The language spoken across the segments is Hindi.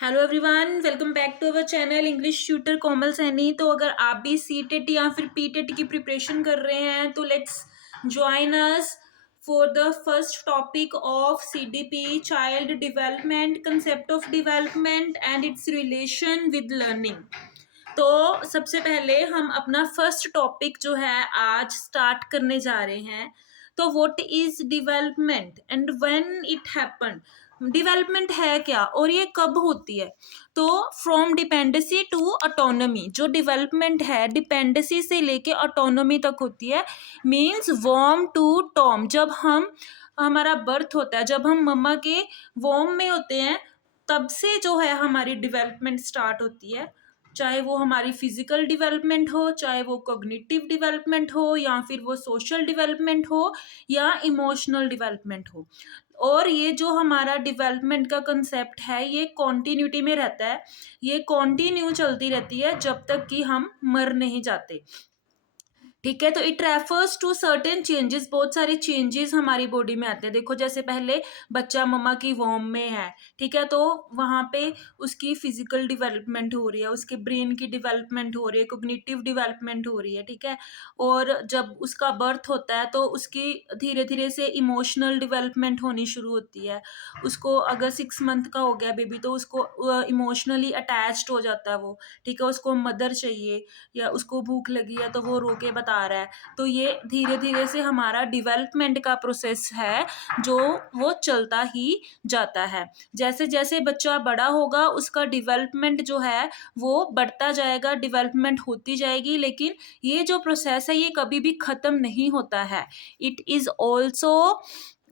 Hello everyone, welcome back to our channel English tutor Komal Saini. तो अगर आप भी सीटेट या फिर पीटेट की प्रिपरेशन कर रहे हैं तो let's join us for the first topic of CDP, child development, concept of development and it's relation with learning. तो सबसे पहले हम अपना फर्स्ट टॉपिक जो है आज स्टार्ट करने जा रहे हैं। तो what is development and when it happen. Development है क्या और ये कब होती है। तो फ्रॉम डिपेंडेंसी टू ऑटोनॉमी, जो डेवलपमेंट है डिपेंडेंसी से लेके ऑटोनॉमी तक होती है। मीन्स वॉर्म टू टॉम, जब हम हमारा बर्थ होता है, जब हम मम्मा के वॉर्म में होते हैं तब से जो है हमारी डेवलपमेंट स्टार्ट होती है। चाहे वो हमारी फिजिकल डेवलपमेंट हो, चाहे वो कॉग्निटिव डेवलपमेंट हो, या फिर वो सोशल डेवलपमेंट हो, या इमोशनल डेवलपमेंट हो। और ये जो हमारा डेवलपमेंट का कंसेप्ट है ये कॉन्टिन्यूटी में रहता है, ये कॉन्टिन्यू चलती रहती है जब तक कि हम मर नहीं जाते। ठीक है, तो it refers to certain changes, बहुत सारे चेंजेस हमारी बॉडी में आते हैं। देखो जैसे पहले बच्चा मम्मा की वॉर्म में है, ठीक है, तो वहाँ पे उसकी फिजिकल डेवलपमेंट हो रही है, उसके ब्रेन की डेवलपमेंट हो रही है, कोग्निटिव डेवलपमेंट हो रही है, ठीक है। और जब उसका बर्थ होता है तो उसकी धीरे धीरे से इमोशनल डेवलपमेंट होनी शुरू होती है। उसको अगर 6 मंथ का हो गया बेबी तो उसको इमोशनली अटैच्ड हो जाता है वो, ठीक है। उसको मदर चाहिए या उसको भूख लगी है तो वो रो के बता रहा है। तो ये धीरे धीरे से हमारा डेवलपमेंट का प्रोसेस है जो वो चलता ही जाता है। जैसे जैसे बच्चा बड़ा होगा उसका डेवलपमेंट जो है वो बढ़ता जाएगा, डेवलपमेंट होती जाएगी, लेकिन ये जो प्रोसेस है ये कभी भी ख़त्म नहीं होता है। It is also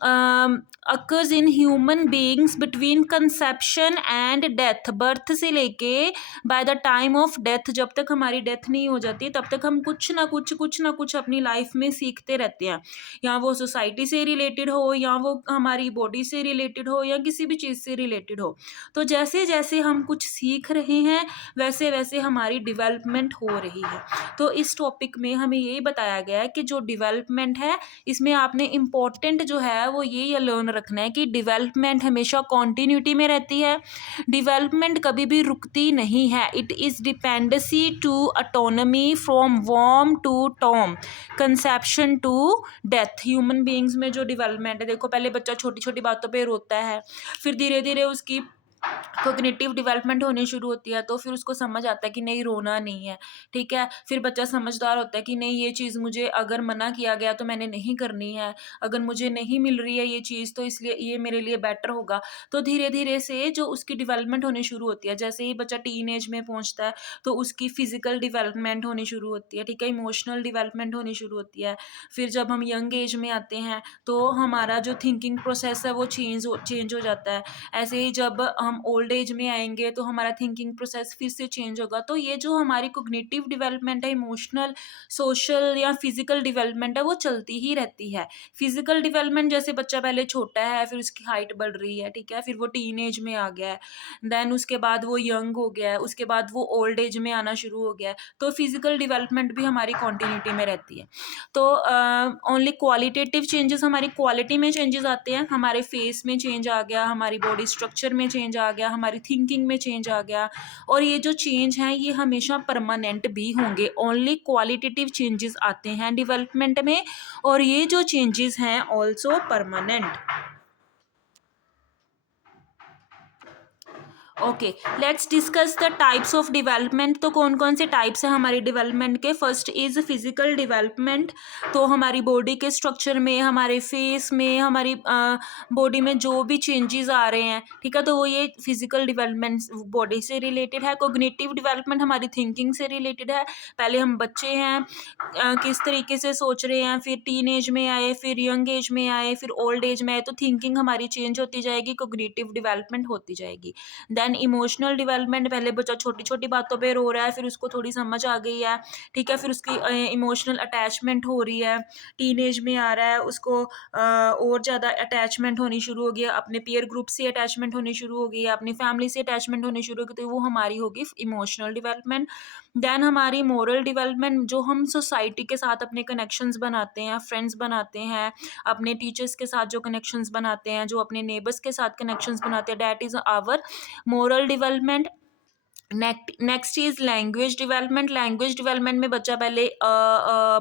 occurs in human beings between conception and death. Birth से लेके by the time of death, जब तक हमारी डेथ नहीं हो जाती तब तक हम कुछ ना कुछ अपनी लाइफ में सीखते रहते हैं, या वो सोसाइटी से रिलेटेड हो, या वो हमारी बॉडी से रिलेटेड हो, या किसी भी चीज़ से रिलेटेड हो। तो जैसे जैसे हम कुछ सीख रहे हैं वैसे वैसे हमारी डेवलपमेंट हो रही है। तो इस टॉपिक में हमें यही बताया गया है कि जो डेवलपमेंट है इसमें आपने इम्पोर्टेंट जो है वो ये लर्न रखना है कि डेवलपमेंट हमेशा कॉन्टिन्यूटी में रहती है, डेवलपमेंट कभी भी रुकती नहीं है। It is dependency to autonomy from वॉर्म to tomb, conception to death. Human beings में जो डेवलपमेंट है, देखो पहले बच्चा छोटी छोटी बातों पे रोता है, फिर धीरे धीरे उसकी कॉग्निटिव डेवलपमेंट होनी शुरू होती है, तो फिर उसको समझ आता है कि नहीं रोना नहीं है, ठीक है। फिर बच्चा समझदार होता है कि नहीं ये चीज़ मुझे अगर मना किया गया तो मैंने नहीं करनी है, अगर मुझे नहीं मिल रही है ये चीज़ तो इसलिए ये मेरे लिए बेटर होगा। तो धीरे धीरे से जो उसकी डेवलपमेंट होनी शुरू होती है, जैसे ही बच्चा टीन एज में पहुंचता है तो उसकी फिजिकल डेवलपमेंट होनी शुरू होती है, ठीक है, इमोशनल डेवलपमेंट होनी शुरू होती है। फिर जब हम यंग एज में आते हैं तो हमारा जो थिंकिंग प्रोसेस है वो चेंज हो जाता है। ऐसे ही जब हम ओल्ड एज में आएंगे तो हमारा थिंकिंग प्रोसेस फिर से चेंज होगा। तो ये जो हमारी कोग्निटिव डेवलपमेंट है, इमोशनल, सोशल या फिजिकल डेवलपमेंट है, वो चलती ही रहती है। फिजिकल डेवलपमेंट जैसे बच्चा पहले छोटा है, फिर उसकी हाइट बढ़ रही है, ठीक है, फिर वो टीन एज में आ गया है, देन उसके बाद वो यंग हो गया है, उसके बाद वो ओल्ड एज में आना शुरू हो गया है। तो फिजिकल डेवलपमेंट भी हमारी कॉन्टिन्यूटी में रहती है। तो ओनली क्वालिटेटिव चेंजेस, हमारी क्वालिटी में चेंजेस आते हैं, हमारे फेस में चेंज आ गया, हमारी बॉडी स्ट्रक्चर में चेंज आ गया, हमारी थिंकिंग में चेंज आ गया। और ये जो चेंज हैं ये हमेशा परमानेंट भी होंगे। ओनली क्वालिटेटिव चेंजेस आते हैं डेवलपमेंट में, और ये जो चेंजेस हैं also permanent. Okay, let's discuss the types of development. तो कौन कौन से टाइप्स हैं हमारी डेवलपमेंट के। First is physical development. तो हमारी बॉडी के स्ट्रक्चर में, हमारे फेस में, हमारी बॉडी में जो भी चेंजेस आ रहे हैं, ठीक है, तो वो ये फिजिकल डेवलपमेंट बॉडी से रिलेटेड है। कोग्निटिव डेवलपमेंट हमारी थिंकिंग से रिलेटेड है। पहले हम बच्चे हैं, किस तरीके से सोच रहे हैं, फिर टीन एज में आए, फिर यंग एज में आए, फिर ओल्ड एज में आए, तो थिंकिंग हमारी चेंज होती जाएगी, कोग्निटिव डेवलपमेंट होती जाएगी। देन इमोशनल डेवलपमेंट, पहले बच्चा छोटी छोटी बातों पे रो रहा है, फिर उसको थोड़ी समझ आ गई है, ठीक है, फिर उसकी इमोशनल अटैचमेंट हो रही है, टीनेज में आ रहा है, उसको और ज़्यादा अटैचमेंट होनी शुरू हो गई है, अपने पीयर ग्रुप से अटैचमेंट होनी शुरू हो गई है, अपनी फैमिली से अटैचमेंट होनी शुरू हो गई, तो वो हमारी होगी इमोशनल डेवलपमेंट। देन हमारी मोरल डेवलपमेंट, जो हम सोसाइटी के साथ अपने कनेक्शंस बनाते हैं, फ्रेंड्स बनाते हैं, अपने टीचर्स के साथ जो कनेक्शंस बनाते हैं, जो अपने नेबर्स के साथ कनेक्शंस बनाते हैं, that is our moral development. Next is language development. Language development में बच्चा पहले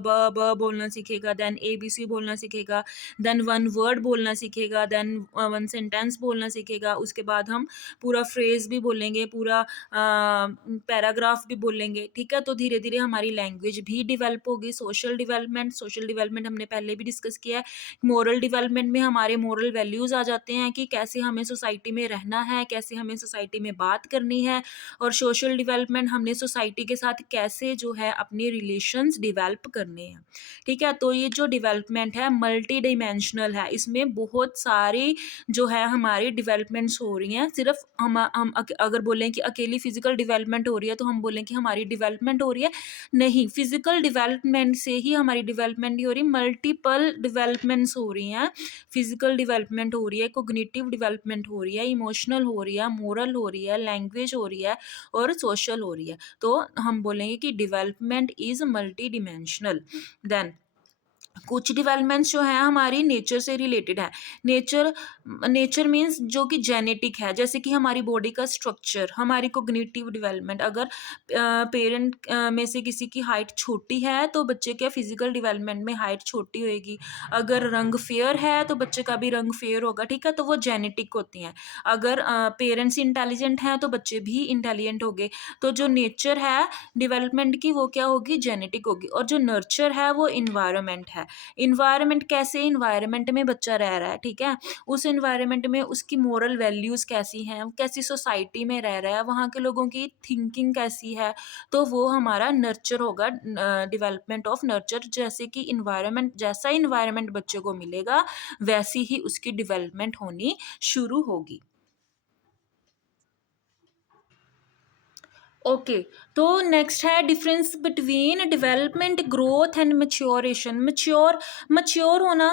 ब बोलना सीखेगा, देन ABC बोलना सीखेगा, देन वन वर्ड बोलना सीखेगा, देन वन सेंटेंस बोलना सीखेगा। उसके बाद हम पूरा फ्रेज भी बोलेंगे, पूरा पैराग्राफ भी बोलेंगे, ठीक है। तो धीरे धीरे हमारी लैंग्वेज भी डेवलप होगी। सोशल डेवलपमेंट, सोशल डेवलपमेंट हमने पहले भी डिस्कस किया है। मोरल डेवलपमेंट में हमारे मोरल वैल्यूज़ आ जाते हैं कि कैसे हमें सोसाइटी में रहना है, कैसे हमें सोसाइटी में बात करनी है। और सोशल डेवलपमेंट हमने सोसाइटी के साथ कैसे जो है अपने रिलेशंस डेवलप करने हैं, ठीक है। तो ये जो डेवलपमेंट है मल्टी डिमेंशनल है, इसमें बहुत सारी जो है हमारी डेवलपमेंट्स हो रही हैं। सिर्फ हम अगर बोलें कि अकेली फिजिकल डेवलपमेंट हो रही है तो हम बोलें कि हमारी डेवलपमेंट हो रही है, नहीं, फिजिकल डेवलपमेंट से ही हमारी डेवलपमेंट नहीं हो रही, मल्टीपल डेवलपमेंट्स हो रही हैं। फिजिकल डेवलपमेंट हो रही है, कोग्निटिव डेवलपमेंट हो रही है, इमोशनल हो रही है, मोरल हो रही है, लैंग्वेज हो रही है और सोशल हो रही है। तो हम बोलेंगे कि development is multi dimensional. Then कुछ डेवलपमेंट्स जो है हमारी नेचर से रिलेटेड है। नेचर नेचर मीन्स जो कि जेनेटिक है, जैसे कि हमारी बॉडी का स्ट्रक्चर, हमारी कोग्निटिव डेवलपमेंट। अगर पेरेंट में से किसी की हाइट छोटी है तो बच्चे के फिजिकल डेवलपमेंट में हाइट छोटी होएगी। अगर रंग फेयर है तो बच्चे का भी रंग फेयर होगा, ठीक है। तो वो जेनेटिक होती हैं। अगर पेरेंट्स इंटेलिजेंट हैं तो बच्चे भी इंटेलिजेंट होंगे। तो जो नेचर है डेवलपमेंट की वो क्या होगी, जेनेटिक होगी। और जो नर्चर है वो इन्वायरमेंट है। इन्वायरमेंट कैसे, इन्वायरमेंट में बच्चा रह रहा है, ठीक है, उस इन्वायरमेंट में उसकी मोरल वैल्यूज़ कैसी हैं, वो कैसी सोसाइटी में रह रहा है, वहाँ के लोगों की थिंकिंग कैसी है, तो वो हमारा नर्चर होगा, डेवलपमेंट ऑफ नर्चर। जैसे कि इन्वायरमेंट, जैसा इन्वायरमेंट बच्चे को मिलेगा वैसी ही उसकी डेवलपमेंट होनी शुरू होगी। ओके, तो नेक्स्ट है difference between development, growth and maturation. Mature होना,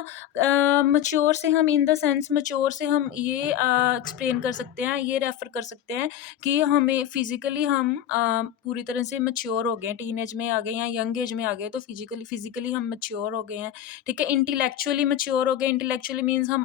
मच्योर से हम इन द सेंस, मच्योर से हम ये एक्सप्लेन कर सकते हैं, ये रेफर कर सकते हैं कि हमें फिजिकली हम पूरी तरह से मच्योर हो गए हैं, टीन एज में आ गए या यंग एज में आ गए, तो फिजिकली हम मच्योर हो गए हैं, ठीक है। इंटेलेक्चुअली मच्योर हो गए। इंटेलेक्चुअली मीन्स हम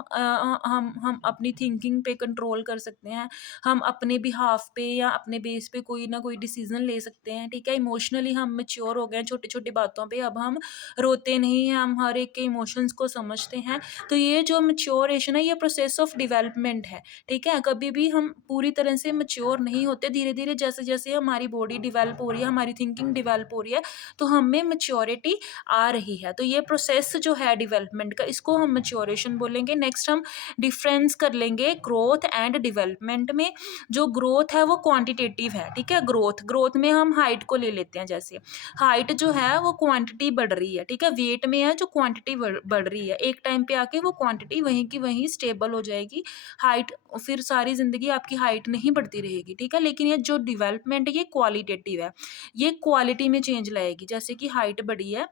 अपनी थिंकिंग पे कंट्रोल कर सकते हैं, हम अपने बिहाफ पे या अपने बेस पे कोई ना कोई डिसीजन ले सकते हैं, ठीक है। इमोशनली हम मैच्योर हो गए, छोटी छोटी बातों पे अब हम रोते नहीं हैं, हम हर एक के इमोशंस को समझते हैं। तो ये जो मैच्योरेशन है ये प्रोसेस ऑफ डेवलपमेंट है, ठीक है। कभी भी हम पूरी तरह से मैच्योर नहीं होते, धीरे धीरे जैसे जैसे हमारी बॉडी डेवलप हो रही है, हमारी थिंकिंग डेवलप हो रही है, तो हमें मैच्योरिटी आ रही है। तो ये प्रोसेस जो है डेवलपमेंट का, इसको हम मैच्योरेशन बोलेंगे। नेक्स्ट हम डिफरेंस कर लेंगे ग्रोथ एंड डेवलपमेंट में। जो ग्रोथ है वो क्वांटिटेटिव है, ठीक है। ग्रोथ में हम हाइट को ले लेते हैं, जैसे हाइट जो है वो क्वांटिटी बढ़ रही है, ठीक है, वेट में है जो क्वांटिटी बढ़ रही है, एक टाइम पे आके वो क्वांटिटी वहीं की वहीं स्टेबल हो जाएगी। हाइट फिर सारी जिंदगी आपकी हाइट नहीं बढ़ती रहेगी, ठीक है। लेकिन ये जो डेवलपमेंट है ये क्वालिटेटिव है, ये क्वालिटी में चेंज लाएगी। जैसे कि हाइट बढ़ी है,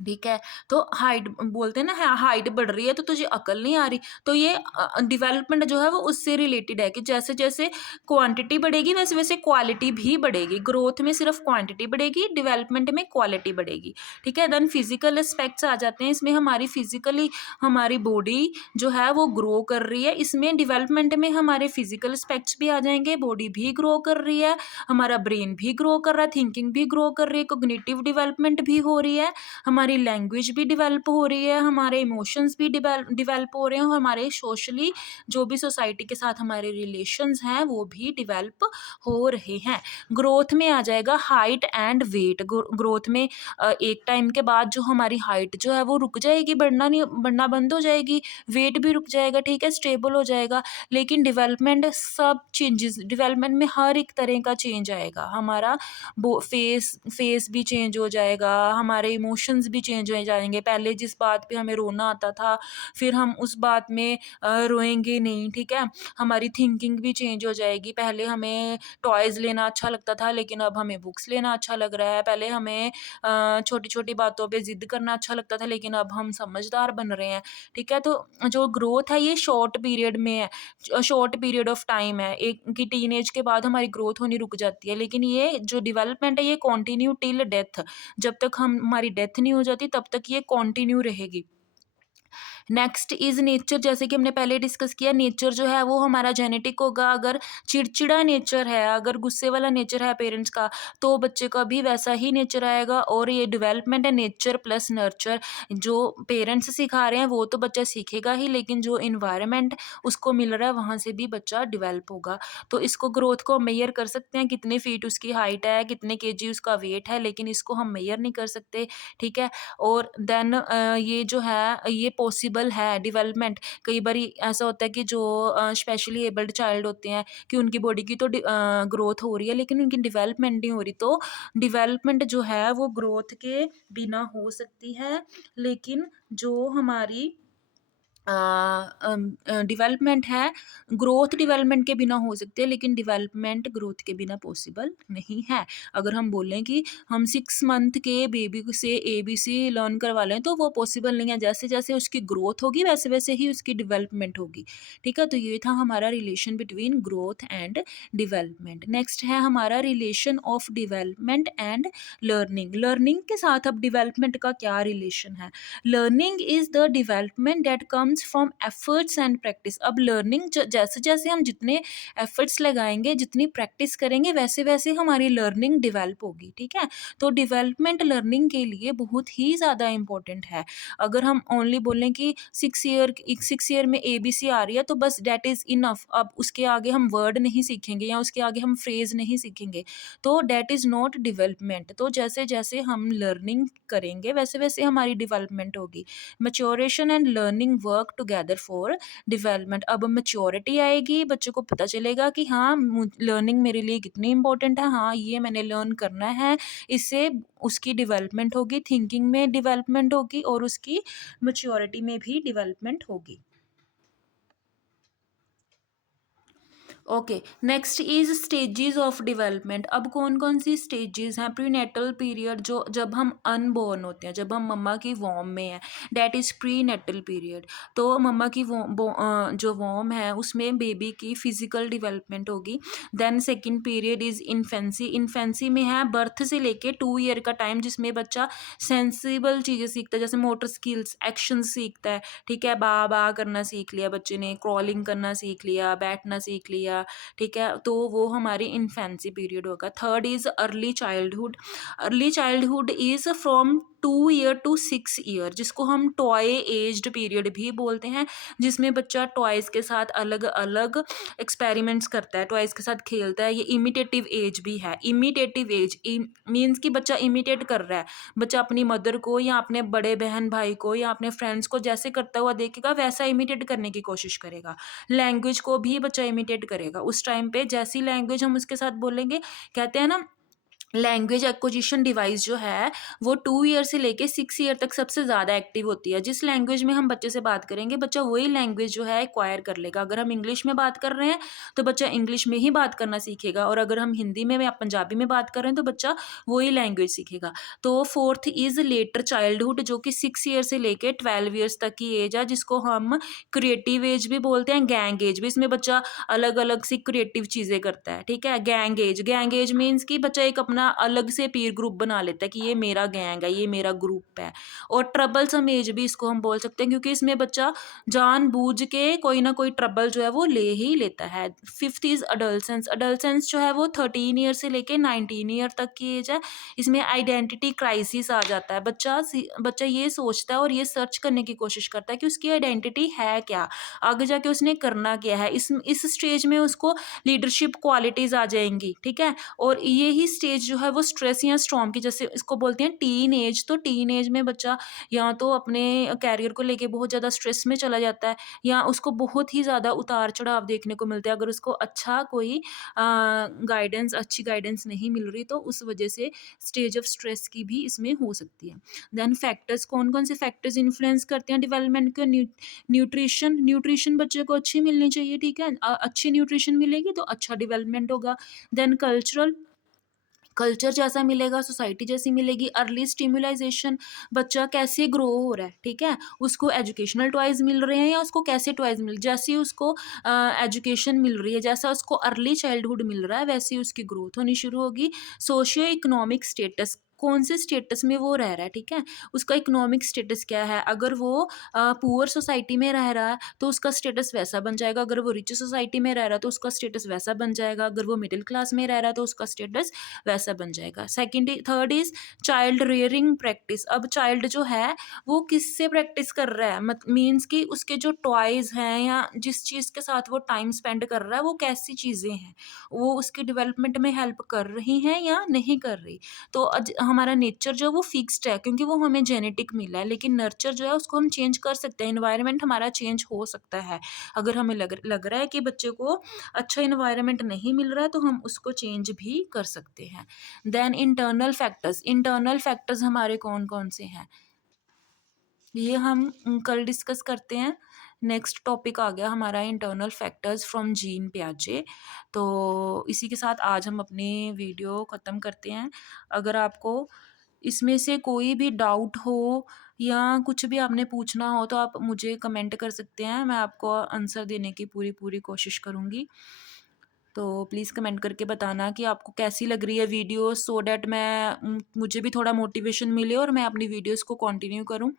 ठीक है, तो हाइट बोलते हैं ना, हाइट बढ़ रही है तो तुझे अकल नहीं आ रही, तो ये डेवलपमेंट जो है वो उससे रिलेटेड है कि जैसे जैसे क्वांटिटी बढ़ेगी वैसे वैसे क्वालिटी भी बढ़ेगी। ग्रोथ में सिर्फ क्वांटिटी बढ़ेगी, डेवलपमेंट में क्वालिटी बढ़ेगी, ठीक है। देन फिजिकल एस्पेक्ट्स आ जाते हैं इसमें। हमारी फिजिकली हमारी बॉडी जो है वो ग्रो कर रही है, इसमें डेवलपमेंट में हमारे फिजिकल एस्पेक्ट्स भी आ जाएंगे, बॉडी भी ग्रो कर रही है, हमारा ब्रेन भी ग्रो कर रहा है, थिंकिंग भी ग्रो कर रही है, कोग्निटिव डेवलपमेंट भी हो रही है, हमारी लैंग्वेज भी डेवलप हो रही है, हमारे इमोशंस भी डेवलप हो रहे हैं, और हमारे सोशली जो भी सोसाइटी के साथ हमारे रिलेशंस हैं वो भी डेवलप हो रहे हैं। ग्रोथ में आ जाएगा हाइट एंड वेट। ग्रोथ में एक टाइम के बाद जो हमारी हाइट जो है वो रुक जाएगी, बढ़ना बंद हो जाएगी, वेट भी रुक जाएगा, ठीक है, स्टेबल हो जाएगा। लेकिन डेवलपमेंट सब चेंजेस, डेवलपमेंट में हर एक तरह का चेंज आएगा, हमारा फेस भी चेंज हो जाएगा, हमारे इमोशंस भी चेंज हो जाएंगे। पहले जिस बात पे हमें रोना आता था फिर हम उस बात में रोएंगे नहीं, ठीक है। हमारी थिंकिंग भी चेंज हो जाएगी। पहले हमें टॉयज़ लेना अच्छा लगता था लेकिन अब हमें बुक्स लेना अच्छा लग रहा है। पहले हमें छोटी छोटी बातों पे ज़िद करना अच्छा लगता था लेकिन अब हम समझदार बन रहे हैं, ठीक है। तो जो ग्रोथ है ये शॉर्ट पीरियड में है, शॉर्ट पीरियड ऑफ टाइम है, एक कि टीनेज के बाद हमारी ग्रोथ होनी रुक जाती है, लेकिन ये जो डेवलपमेंट है ये कंटिन्यू टिल डेथ, जब तक हम हमारी डेथ नहीं हो जाती तब तक ये कंटिन्यू रहेगी। नेक्स्ट इज़ नेचर, जैसे कि हमने पहले डिस्कस किया, नेचर जो है वो हमारा जेनेटिक होगा। अगर चिड़चिड़ा नेचर है, अगर गुस्से वाला नेचर है पेरेंट्स का, तो बच्चे का भी वैसा ही नेचर आएगा। और ये डेवलपमेंट है नेचर प्लस नर्चर। जो पेरेंट्स सिखा रहे हैं वो तो बच्चा सीखेगा ही, लेकिन जो इन्वायरमेंट उसको मिल रहा है वहाँ से भी बच्चा डेवलप होगा। तो इसको ग्रोथ को मेजर कर सकते हैं, कितने फीट उसकी हाइट है, कितने केजी उसका वेट है, लेकिन इसको हम मेजर नहीं कर सकते, ठीक है। और देन ये जो है ये पॉसिबल है डेवलपमेंट। कई बार ऐसा होता है कि जो स्पेशली एबल्ड चाइल्ड होते हैं कि उनकी बॉडी की तो ग्रोथ हो रही है, लेकिन उनकी डेवलपमेंट नहीं हो रही। तो डेवलपमेंट जो है वो ग्रोथ के बिना हो सकती है, लेकिन जो हमारी डेवलपमेंट है, ग्रोथ डेवलपमेंट के बिना हो सकती है, लेकिन डेवलपमेंट ग्रोथ के बिना पॉसिबल नहीं है। अगर हम बोलें कि हम 6 मंथ के बेबी से एबीसी लर्न करवा लें तो वो पॉसिबल नहीं है। जैसे जैसे उसकी ग्रोथ होगी वैसे वैसे ही उसकी डेवलपमेंट होगी, ठीक है। तो ये था हमारा relation between growth and development. Next है हमारा relation of development and learning. Learning के साथ अब डेवलपमेंट का क्या रिलेशन है? Learning is the development that comes from efforts and practice. अब लर्निंग जैसे जैसे हम जितने एफर्ट्स लगाएंगे, जितनी प्रैक्टिस करेंगे, वैसे वैसे हमारी लर्निंग डेवलप होगी, ठीक है। तो डेवलपमेंट लर्निंग के लिए बहुत ही ज़्यादा इंपॉर्टेंट है। अगर हम ओनली बोलें कि 6 ईयर में ABC आ रही है तो बस डेट इज़ इनफ, अब उसके आगे हम वर्ड नहीं सीखेंगे या उसके आगे हम फ्रेज नहीं सीखेंगे, तो डेट इज़ नॉट डेवलपमेंट। तो जैसे जैसे हम लर्निंग करेंगे वैसे वैसे हमारी डेवलपमेंट होगी। Maturation and learning work together for development. अब मैच्योरिटी आएगी, बच्चों को पता चलेगा कि हाँ लर्निंग मेरे लिए कितनी इंपॉर्टेंट है, हाँ ये मैंने लर्न करना है, इससे उसकी डेवलपमेंट होगी, थिंकिंग में डेवलपमेंट होगी और उसकी मैच्योरिटी में भी डेवलपमेंट होगी। Okay, next is stages of development. अब कौन कौन सी स्टेजेस हैं? प्रीनेटल पीरियड, जो जब हम अनबॉर्न होते हैं, जब हम मम्मा की वॉम में हैं, डेट इज़ प्रीनेटल पीरियड। तो मम्मा की जो वॉम है उसमें बेबी की फिजिकल डेवलपमेंट होगी। Then second period is infancy. Infancy में है बर्थ से लेके 2 ईयर का टाइम, जिसमें बच्चा सेंसिबल चीज़ें सीखता है, जैसे मोटर स्किल्स, एक्शन सीखता है, ठीक है। बा बा करना सीख लिया बच्चे ने, क्रॉलिंग करना सीख लिया, बैठना सीख लिया, ठीक है। तो वो हमारी इन्फेंसी पीरियड होगा। Third is early childhood. Early childhood is from 2 year to 6 year, जिसको हम टॉय एज्ड पीरियड भी बोलते हैं, जिसमें बच्चा टॉयज के साथ अलग अलग एक्सपेरिमेंट्स करता है, टॉयज के साथ खेलता है। ये इमिटेटिव एज भी है। इमिटेटिव एज मीन्स कि बच्चा इमिटेट कर रहा है, बच्चा अपनी मदर को या अपने बड़े बहन भाई को या अपने फ्रेंड्स को जैसे करता हुआ देखेगा वैसा इमिटेट करने की कोशिश करेगा। लैंग्वेज को भी बच्चा इमिटेट करेगा। उस टाइम पे जैसी लैंग्वेज हम उसके साथ बोलेंगे, कहते हैं ना लैंग्वेज एक्विजिशन डिवाइस जो है वो 2 ईयर से लेके 6 ईयर तक सबसे ज़्यादा एक्टिव होती है। जिस लैंग्वेज में हम बच्चे से बात करेंगे बच्चा वही लैंग्वेज जो है एक्वायर कर लेगा। अगर हम इंग्लिश में बात कर रहे हैं तो बच्चा इंग्लिश में ही बात करना सीखेगा, और अगर हम हिंदी में या पंजाबी में बात कर रहे हैं तो बच्चा वही लैंग्वेज सीखेगा। तो फोर्थ इज़ लेटर चाइल्डहुड, जो कि 6 ईयर से लेके 12 ईयर्स तक की एज है, जिसको हम क्रिएटिव एज भी बोलते हैं, गैंग एज भी। इसमें बच्चा अलग अलग सी क्रिएटिव चीज़ें करता है, ठीक है। गैंग एज मीन्स कि बच्चा एक अपना अलग से पीर ग्रुप बना लेता है कि ये मेरा गैंग है, ये मेरा ग्रुप है। और ट्रबलसम एज भी इसको हम बोल सकते हैं, क्योंकि इसमें बच्चा जानबूझ के कोई ना कोई ट्रबल जो है वो ले ही लेता है। Fifth is अडल्सेंस। अडल्सेंस जो है वो 13 ईयर से लेके 19 ईयर तक की एज है। इसमें आइडेंटिटी क्राइसिस आ जाता है। बच्चा ये सोचता है और ये सर्च करने की कोशिश करता है कि उसकी आइडेंटिटी है क्या, आगे जाके उसने करना क्या है। इस स्टेज में उसको लीडरशिप क्वालिटीज़ आ जाएंगी, ठीक है। और ये ही स्टेज जो है वो स्ट्रेस या स्टॉर्म की, जैसे इसको बोलते हैं टीन एज। तो टीन एज में बच्चा या तो अपने कैरियर को लेके बहुत ज़्यादा स्ट्रेस में चला जाता है, या उसको बहुत ही ज़्यादा उतार चढ़ाव देखने को मिलते हैं। अगर उसको अच्छा कोई अच्छी गाइडेंस नहीं मिल रही तो उस वजह से स्टेज ऑफ स्ट्रेस की भी इसमें हो सकती है। देन फैक्टर्स, कौन कौन से फैक्टर्स इन्फ्लुएंस करते हैं डेवलपमेंट को? न्यूट्रिशन बच्चे को अच्छी मिलनी चाहिए, ठीक है। अच्छी न्यूट्रिशन मिलेगी तो अच्छा डेवलपमेंट होगा। देन कल्चर जैसा मिलेगा, सोसाइटी जैसी मिलेगी। अर्ली स्टिमुलाइजेशन, बच्चा कैसे ग्रो हो रहा है, ठीक है। उसको एजुकेशनल टॉयज मिल रहे हैं या उसको कैसे टॉयज मिल, जैसी उसको एजुकेशन मिल रही है, जैसा उसको अर्ली चाइल्डहुड मिल रहा है, वैसी उसकी ग्रोथ होनी शुरू होगी। सोशियो इकोनॉमिक स्टेटस, कौन से स्टेटस में वो रह रहा है, ठीक है। उसका इकोनॉमिक स्टेटस क्या है, अगर वो पुअर सोसाइटी में रह रहा है तो उसका स्टेटस वैसा बन जाएगा, अगर वो रिच सोसाइटी में रह रहा है तो उसका स्टेटस वैसा बन जाएगा, अगर वो मिडिल क्लास में रह रहा है तो उसका स्टेटस वैसा बन जाएगा। Second, third is child rearing practice. अब चाइल्ड जो है वो किससे प्रैक्टिस कर रहा है, मत मीन्स कि उसके जो टॉयज़ हैं या जिस चीज़ के साथ वो टाइम स्पेंड कर रहा है वो कैसी चीज़ें हैं, वो उसकी डेवलपमेंट में हेल्प कर रही हैं या नहीं कर रही। तो हमारा नेचर जो है वो फिक्स्ड है क्योंकि वो हमें जेनेटिक मिला है, लेकिन नर्चर जो है उसको हम चेंज कर सकते हैं, इन्वायरमेंट हमारा चेंज हो सकता है। अगर हमें लग रहा है कि बच्चे को अच्छा इन्वायरमेंट नहीं मिल रहा है तो हम उसको चेंज भी कर सकते हैं। देन इंटरनल फैक्टर्स हमारे कौन कौन से हैं ये हम कल डिस्कस करते हैं। नेक्स्ट टॉपिक आ गया हमारा इंटरनल फैक्टर्स फ्रॉम जीन पियाजे। तो इसी के साथ आज हम अपनी वीडियो ख़त्म करते हैं। अगर आपको इसमें से कोई भी डाउट हो या कुछ भी आपने पूछना हो तो आप मुझे कमेंट कर सकते हैं, मैं आपको आंसर देने की पूरी पूरी कोशिश करूँगी। तो प्लीज़ कमेंट करके बताना कि आपको कैसी लग रही है वीडियो, सो डैट मैं मुझे भी थोड़ा मोटिवेशन मिले और मैं अपनी वीडियोस को कंटिन्यू करूं।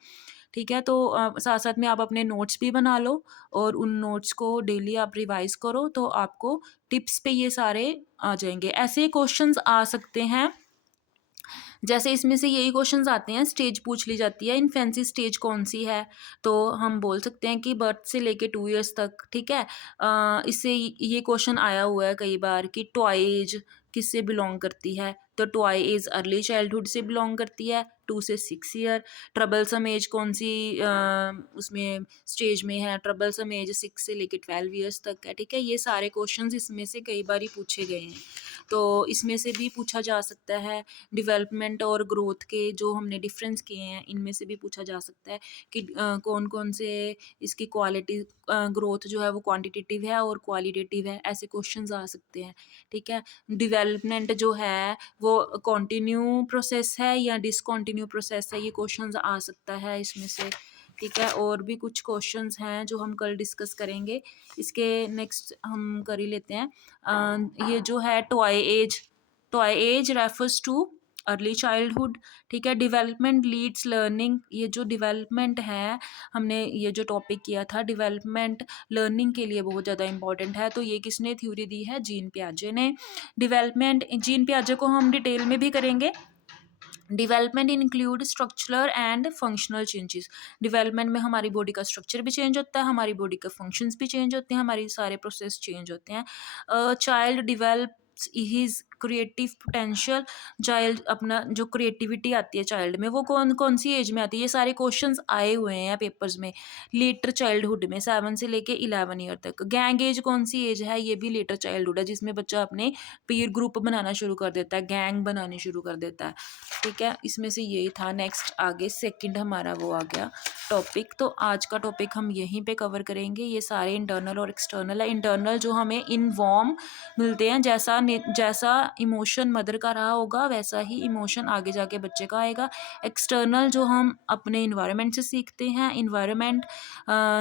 ठीक है, तो साथ साथ में आप अपने नोट्स भी बना लो और उन नोट्स को डेली आप रिवाइज करो तो आपको टिप्स पे ये सारे आ जाएंगे। ऐसे क्वेश्चंस आ सकते हैं, जैसे इसमें से यही क्वेश्चंस आते हैं, स्टेज पूछ ली जाती है, इन्फेंसी स्टेज कौन सी है, तो हम बोल सकते हैं कि बर्थ से लेके 2 इयर्स तक। ठीक है, इससे ये क्वेश्चन आया हुआ है कई बार कि टॉय एज किससे बिलोंग करती है, तो टॉय एज अर्ली चाइल्डहुड से बिलोंग करती है, 2 से 6 ईयर। ट्रबलसम एज कौन सी उसमें स्टेज में है, ट्रबलसम एज 6 से लेके 12 इयर्स तक है। ठीक है, ये सारे क्वेश्चंस इसमें से कई बार ही पूछे गए हैं, तो इसमें से भी पूछा जा सकता है। डेवलपमेंट और ग्रोथ के जो हमने डिफरेंस किए हैं इनमें से भी पूछा जा सकता है कि कौन कौन से इसकी क्वालिटी, ग्रोथ जो है वो क्वांटिटेटिव है और क्वालिटेटिव है, ऐसे क्वेश्चंस आ सकते हैं। ठीक है, डेवलपमेंट जो है वो कंटिन्यू प्रोसेस है या डिसकंटिन्यू प्रोसेस है, ये क्वेश्चंस आ सकता है इसमें से। ठीक है, और भी कुछ क्वेश्चंस हैं जो हम कल डिस्कस करेंगे। इसके नेक्स्ट हम कर ही लेते हैं। ये जो है toy age refers to early childhood. ठीक है, डेवलपमेंट लीड्स लर्निंग, ये जो डेवलपमेंट है हमने ये जो टॉपिक किया था, डेवलपमेंट लर्निंग के लिए बहुत ज़्यादा इंपॉर्टेंट है, तो ये किसने थ्योरी दी है, जीन पियाजे ने। डेवलपमेंट जीन पियाजे को हम डिटेल में भी करेंगे। Development include structural and functional changes. Development में हमारी बॉडी का स्ट्रक्चर भी चेंज होता है, हमारी बॉडी के फंक्शंस भी चेंज होते हैं, हमारे सारे प्रोसेस चेंज होते हैं। Child develops his creative potential. Child अपना जो क्रिएटिविटी आती है चाइल्ड में वो कौन कौन सी एज में आती है, ये सारे क्वेश्चंस आए हुए हैं पेपर्स में। लेटर चाइल्डहुड में 7 से लेके 11 ईयर तक। गैंग एज कौन सी एज है, ये भी लेटर चाइल्डहुड है, जिसमें बच्चा अपने पीर ग्रुप बनाना शुरू कर देता है, गैंग बनानी शुरू कर देता है। ठीक है, इसमें से यही था। नेक्स्ट आगे सेकंड हमारा वो आ गया टॉपिक, तो आज का टॉपिक हम यहीं पे कवर करेंगे। ये सारे इंटरनल और एक्सटर्नल है। इंटरनल जो हमें इन वॉर्म मिलते हैं, जैसा इमोशन मदर का रहा होगा वैसा ही इमोशन आगे जाके बच्चे का आएगा। एक्सटर्नल जो हम अपने इन्वायरमेंट से सीखते हैं, इन्वायरमेंट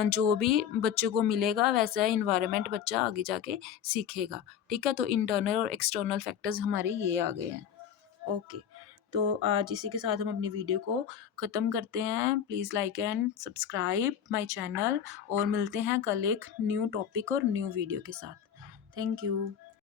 जो भी बच्चे को मिलेगा वैसा इन्वायरमेंट बच्चा आगे जाके सीखेगा। ठीक है, तो इंटरनल और एक्सटर्नल फैक्टर्स हमारे ये आ गए हैं। ओके, तो आज इसी के साथ हम अपनी वीडियो को ख़त्म करते हैं। Please like and subscribe my channel, और मिलते हैं कल एक न्यू टॉपिक और न्यू वीडियो के साथ। Thank you.